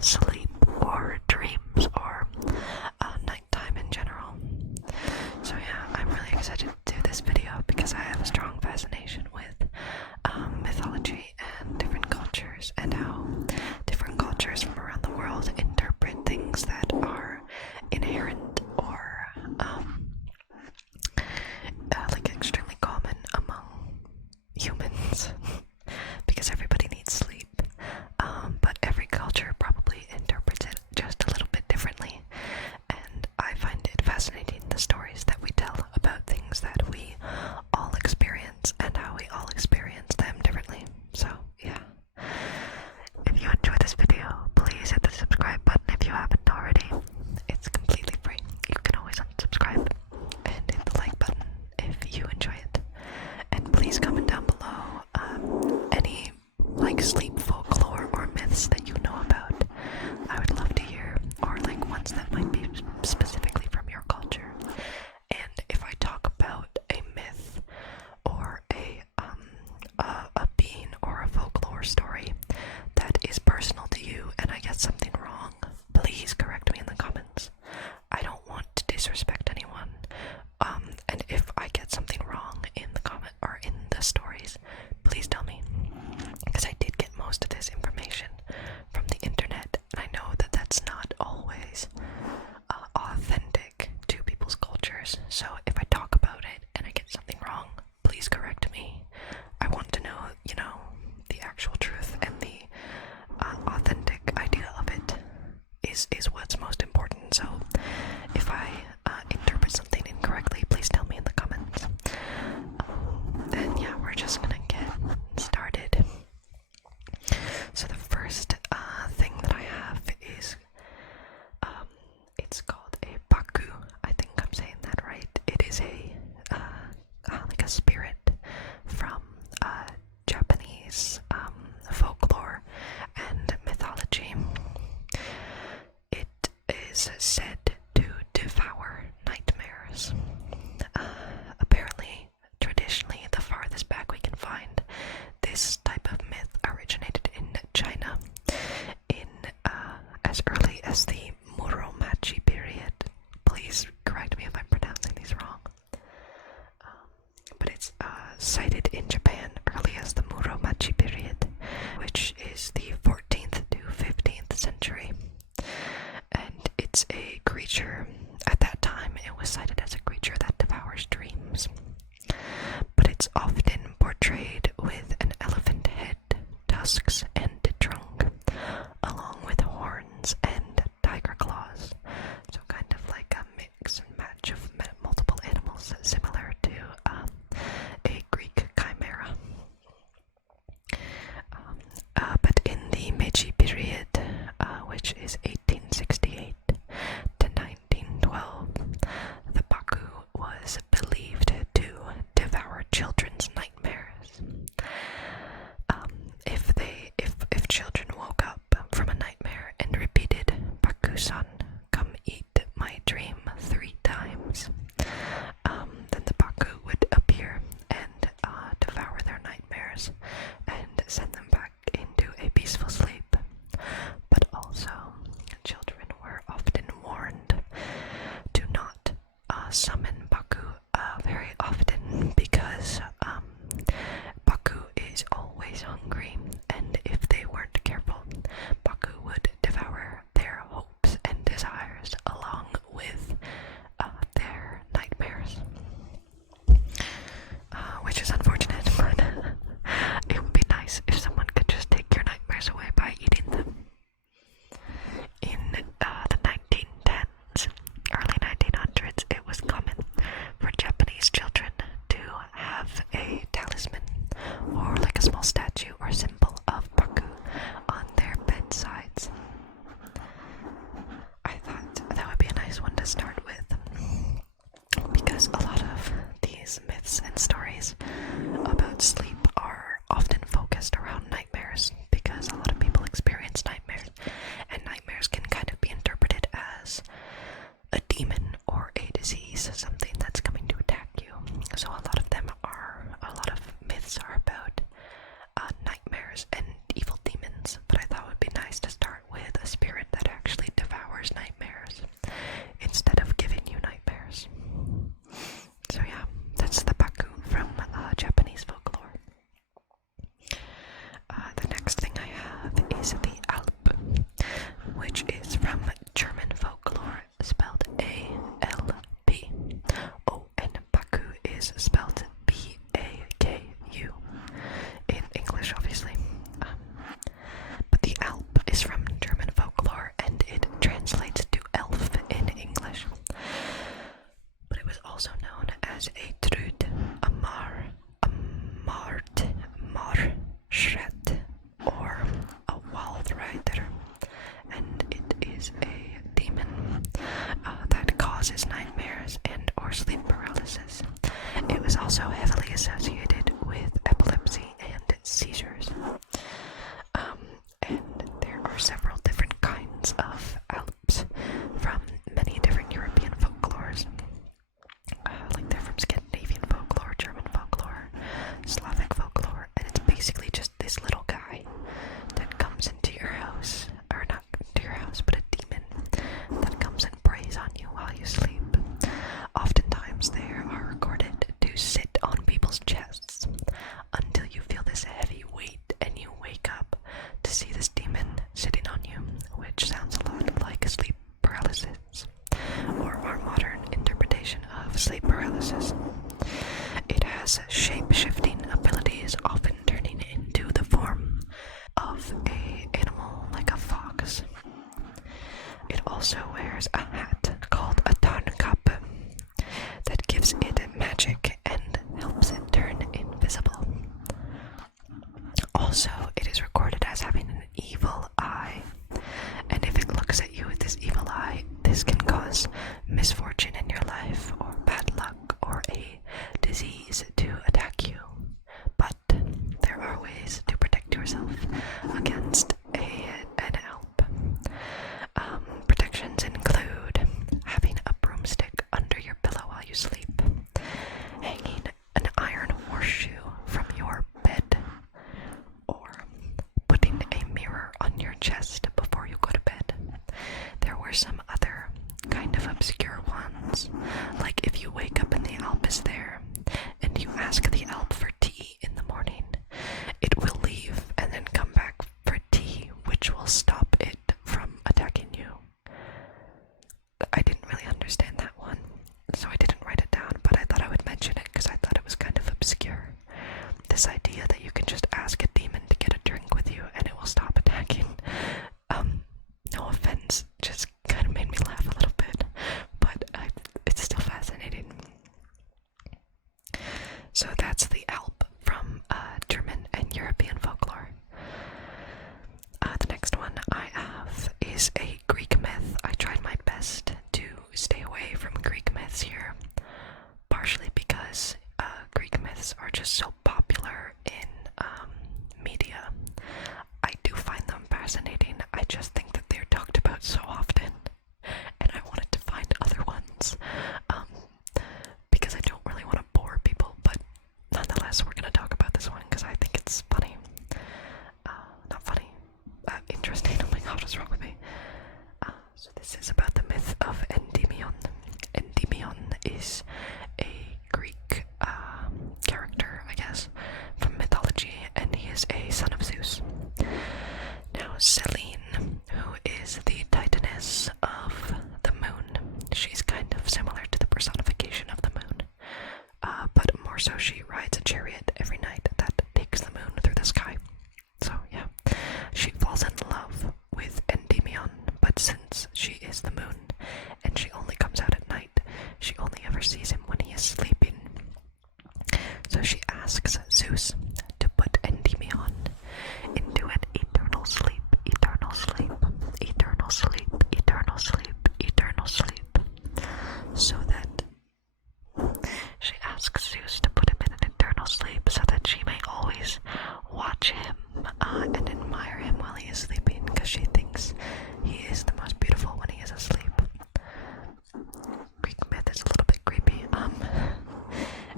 sleep or dreams or nighttime in general. So yeah, I'm really excited to do this video because I have a strong fascination with mythology and different cultures and how different cultures from around the world interpret things that are inherent or like extremely common among humans because everybody needs sleep, but every culture probably interprets it just a little bit differently, and I find it fascinating the stories that we tell about things that we all experience and how we all experience them differently. So yeah, if you enjoyed this video, please hit the subscribe button if you haven't already. It's completely free. You can always unsubscribe, and hit the like button if you enjoy it. And please comment down below any like sleep folklore or myths that you know about. I would love to hear, or like ones that might be specifically from your culture. And if I talk about a myth or a being or a folklore story that is personal to you and I get something wrong, please correct me in the comments. I don't want to disrespect anyone. And if I get something wrong in the comment or in the stories, please tell me, because I did get most of this information from the internet, and I know that that's not always authentic to people's cultures. So if I talk about it and I get something wrong, please correct me. I want to know, the actual truth, and the authentic idea of it is what's most important. So if I interpret something incorrectly, please tell me in the comments. And yeah, we're just gonna get started. So the first thing that I have is it's called a baku. I think I'm saying that right. It is like a spirit from Japanese folklore and mythology. It is said to devour nightmares. Apparently, traditionally, the farthest back we can find, this type of myth originated in China in as early as the Muromachi period. Please correct me if I'm pronouncing these wrong. But it's cited in Japan early as the Muromachi period, which is the 14th to 15th century. And it's a creature, at that time it was cited as a creature that devours dreams. But it's often portrayed with an elephant head, tusks, and a trunk, along with horns and tiger claws. So kind of like a mix and match of multiple animals, similar to a Greek chimera. But in the Meiji period, which is 1868 to 1912, the baku was believed to devour children's nightmares. If children woke up from a nightmare and repeated "Baku-san, come eat my dream" 3 times, then the baku would appear and devour their nightmares and send them back into a peaceful sleep. But also, children were often warned to not summon baku very often, because baku is always hungry, and if they weren't careful, baku would devour their hopes and desires along with their nightmares. Which is unfortunate, but it would be nice if someone could just take your nightmares away by eating them. In the 1910s, early 1900s, it was common for Japanese children to have a talisman, or like a small statue or symbol of baku, on their bedsides. I thought that would be a nice one to start with, because a lot of these myths and stories about sleep are often focused around nightmares, because a lot of people experience nightmares, and nightmares can kind of be interpreted as a demon or a disease, something that's coming to attack you. So a lot of myths are about nightmares and evil demons, but I thought it would be nice to start with a spirit also heavily associated with epilepsy and seizures. And there are several different kinds of Alps from many different European folklores. Like they're from Scandinavian folklore, German folklore, Slavic folklore, and it's basically just this little guy that comes into your house, or not into your house, but a demon that comes and preys on you while you sleep. Oftentimes they are recorded to sit on people's chests until you feel this heavy weight and you wake up to see this demon sitting on you, which sounds a lot like sleep paralysis, or our modern interpretation of sleep paralysis. It has shape-shifting abilities, often turning into the form of an animal like a fox. It also wears a hat called a Tarnkappe that gives it magic and helps it turn invisible. Also, it is recorded as having an evil eye, and if it looks at you with this evil eye, this can cause misfortune in your life, or bad luck, or a disease to attack you. But there are ways to protect yourself against an Alp. Protections include having a broomstick under your pillow while you sleep, hanging an iron horseshoe from your bed, or putting a mirror on your chest before you go to bed. There were some other kind of obscure ones, like if you wake up and the Alp is there, and you ask the Alp for tea in the morning, it will leave and then come back for tea, which will stop it from attacking you. I didn't really understand that one, so I didn't write it down, but I thought I would mention it because I thought it was kind of obscure. This idea that you can just ask a demon to get a drink with you and it will stop attacking. No offense, just kind of made me laugh a little bit, but it's still fascinating. So that's the Alp from German and European folklore. The next one I have is a Greek myth. I tried my best to stay away from Greek myths here, partially because Greek myths are just so popular in media. I do find them fascinating. I just think that they're talked about so often, and I wanted to find other ones, because I don't really want to bore people, but nonetheless, we're going to talk about this one because I think it's funny. Not funny, interesting. Oh my god, what's wrong with me? So this is about the myth of Endymion. Endymion is a Greek character, I guess, from mythology, and he is a son of Zeus. Now, Selene, who is the titaness of the moon, she's kind of similar to the personification of the moon, but more so she rides a chariot every night that takes the moon through the sky. So yeah, she falls in love with Endymion, but since she is the moon, and she only comes out at night, she only ever sees him when he is sleeping. So she asks Zeus to put Endymion into an eternal sleep, eternal sleep, eternal sleep, eternal sleep, eternal sleep, so that she asks Zeus to put him in an eternal sleep so that she may always watch him and admire him while he is sleeping, because she thinks he is the most beautiful when he is asleep. Greek myth is a little bit creepy,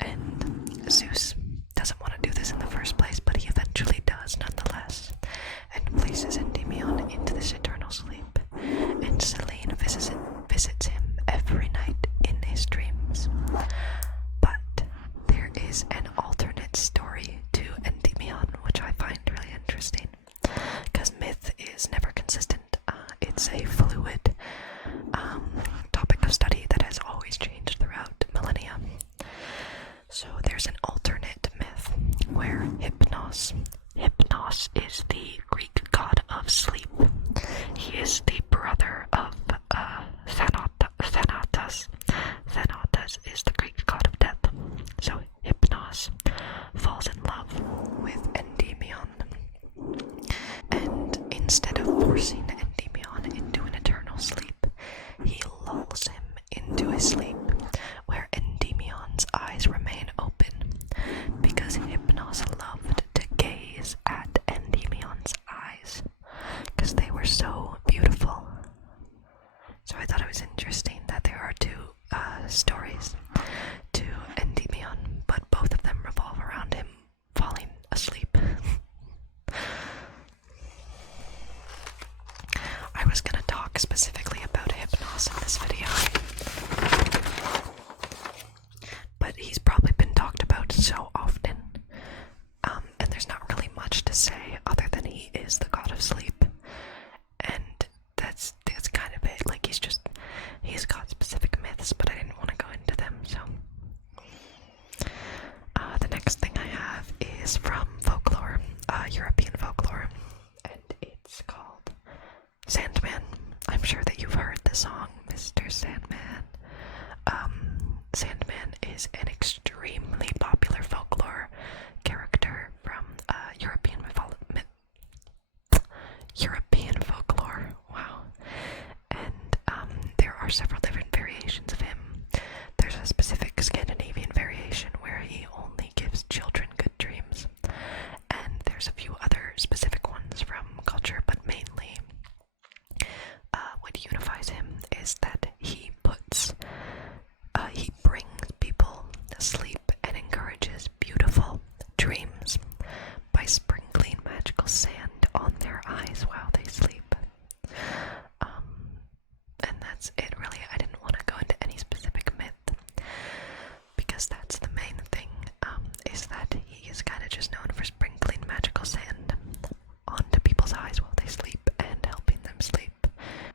and Zeus doesn't want to do this in the first place, but he eventually does nonetheless, and places Endymion into this eternal sleep, and Selene visits him every night in his dreams. But there is an alternate story to Endymion, which I find really interesting, because myth is never consistent. It's a fluid topic of study that has always changed throughout millennia. So there's an alternate myth where Hypnos is the Greek god of sleep. He is the brother of Thanatos. Thanatos is the Greek god of death. So Hypnos falls in love with Endymion, and instead of forcing Endymion into an eternal sleep, he lulls him into a sleep where Endymion's eyes remain open, is interesting that there are two stories to Endymion, but both of them revolve around him falling asleep. I was gonna talk specifically about Hypnos in this video, but he's probably been talked about so often, and there's not really much to say other than he is the god of sleep, and that's kind of it. Like, he's got specific myths, but I didn't want to go into them, so. The next thing I have is from Folklore, European Folklore, and it's called Sandman. I'm sure that you've heard the song, Mr. Sandman. Sandman is an extremely popular folklore character from European folklore. Wow. And there are several different variations of him. There's a specific Scandinavian variation where he only gives children good dreams. And there's a few other specific ones from culture, but mainly what unifies him is that he brings people to sleep and encourages beautiful dreams by sprinkling magical sand on their eyes while they sleep. And that's it, really. I didn't want to go into any specific myth, because that's the main thing, is that he is kind of just known for sprinkling magical sand onto people's eyes while they sleep and helping them sleep.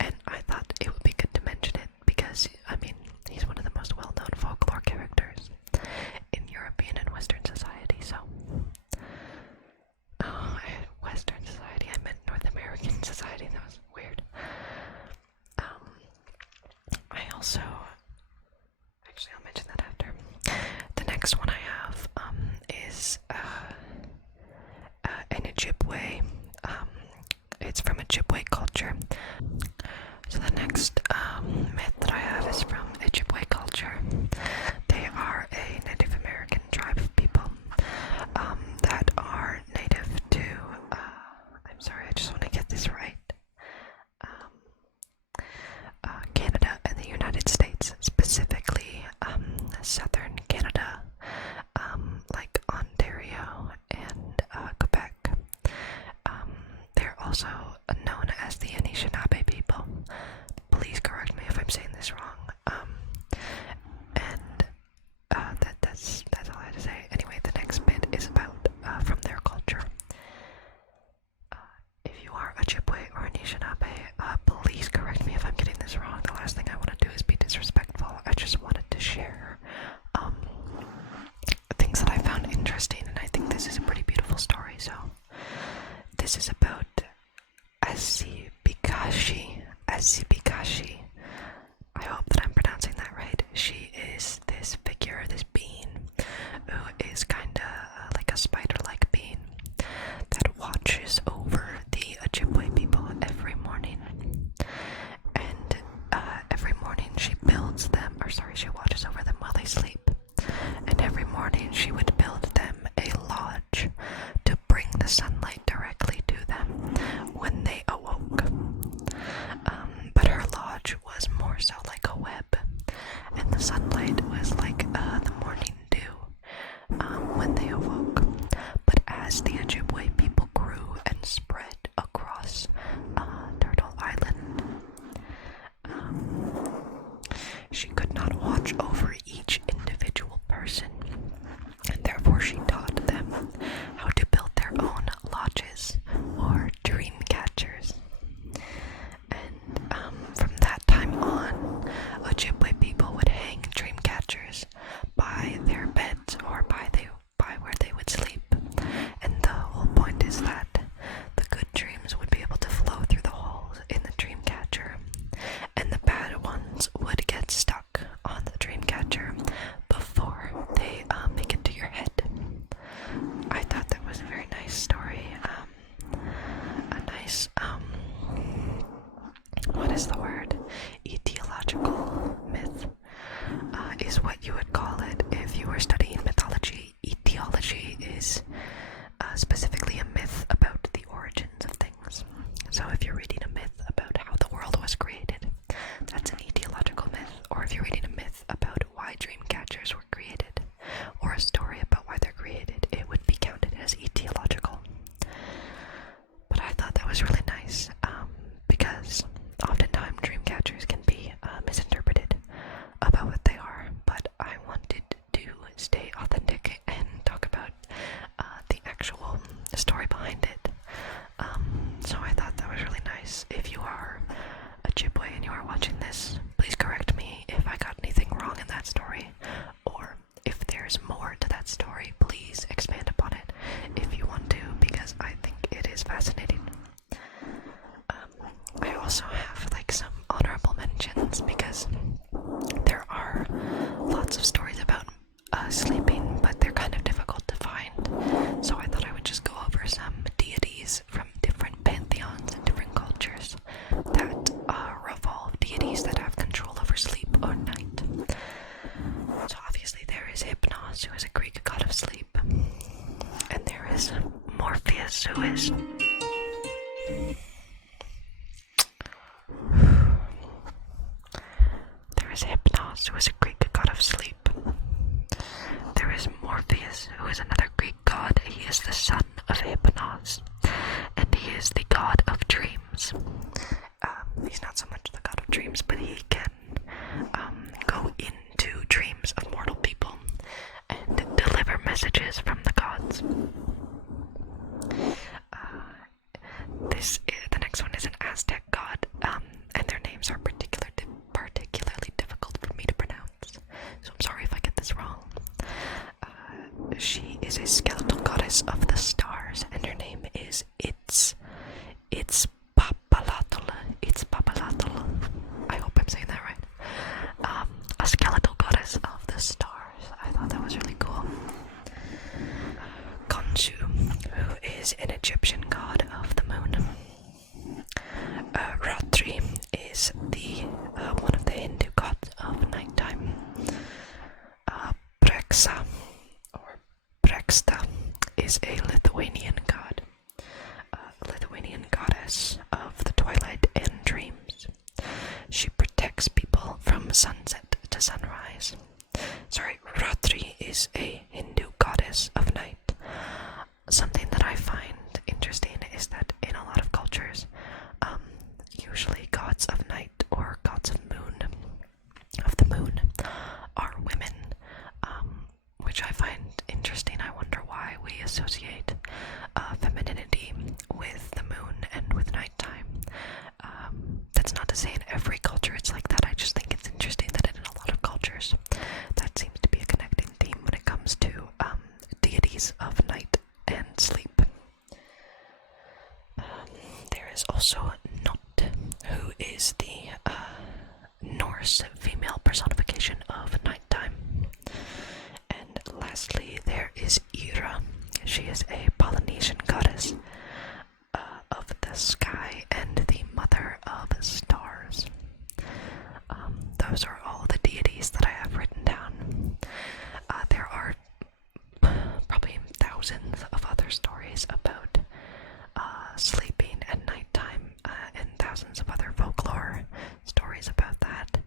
And I thought it would be good to mention it because, I mean, he's one of the most well-known folklore characters in European and Western society, so. Western society, I meant North American society, that was weird. I also, actually I'll mention that after. The next one I have is an Ojibwe. It's from Ojibwe culture. So the next myth that I have is from Ojibwe culture. They are a Native American tribe of people that are native to, I'm sorry, I just want to get this right, Canada and the United States, specifically southern Canada, like Ontario and Quebec. They're also known as the Anishinaabe people. Please correct me if I'm saying this wrong. And that's all I had to say. Anyway, the next bit is about from their culture. If you are Ojibwe or Anishinaabe, please correct me if I'm getting this wrong. The last thing I want to do is be disrespectful. I just wanted to share things that I found interesting, and I think this is a pretty beautiful story. So this is about Asibikashi. I hope that I'm pronouncing that right. She is this figure, this being, who is kinda like a spider-like being that watches over the Ojibwe people every morning. And every morning she watches over them while they sleep. And every morning she would build them a lodge to bring the sunlight directly to them when they awoke. But her lodge was more so like a web, and the sunlight was like the morning dew when they awoke. But as the Ojibwe people grew and spread across Turtle Island, she could not watch over each individual person, and therefore she taught them how to build their own lodges, or dream catchers. And from that time on, watchers can be misinterpreted about what they are, but I wanted to stay authentic and talk about the actual story behind it. So I thought that was really nice. If you are a Ojibwe and you are watching this, please correct me if I got anything wrong in that story, or if there's more to that story, please expand upon it if you want to, because I think it is fascinating. I also have like some honorable mentions because there are lots of stories about sleeping, but they're kind of difficult to find. So I thought I would just go over some deities from different pantheons and different cultures that revolve, deities that have control over sleep or night. So obviously there is Hypnos, who is a Greek god of sleep, and there is Morpheus, who is Hypnos, who is a Greek god of sleep. There is Morpheus, who is another Greek god. He is the son of Hypnos, and he is the god of dreams. He's not so much the god of dreams, but he can go into dreams of mortal people and deliver messages from the gods. The next one is an Aztec god, and their names are particularly difficult for me to pronounce, so I'm sorry if I get this wrong. She is a skeletal goddess of the stars, and her name is Itzpapalatl. I hope I'm saying that right. A skeletal goddess of the stars. I thought that was really cool. Khonshu, who is an Egyptian god of the moon. Ratri is the one of the Hindu gods of nighttime. Preksa, or Preksta, is a Lithuanian god, a Lithuanian goddess of the twilight and dreams. She protects people from sunset to sunrise. Ratri is a Hindu goddess of night. Something that I find interesting is that in a lot of cultures, usually gods of night or gods of the moon are women, which I find interesting. I wonder why we associate femininity with the moon and with nighttime. That's not to say in every culture it's like that. I just think it's interesting that in a lot of cultures that seems to be a connecting theme when it comes to deities of night and sleep. There is also Nut, who is the Norse female personification of nighttime. And lastly, there is Ira. She is a Polynesian goddess of the sky and the mother of stars. Those are all the deities that I have written down. There are probably thousands of other stories about sleeping and nighttime, and thousands of other folklore stories about that.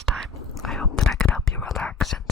this time. I hope that I could help you relax and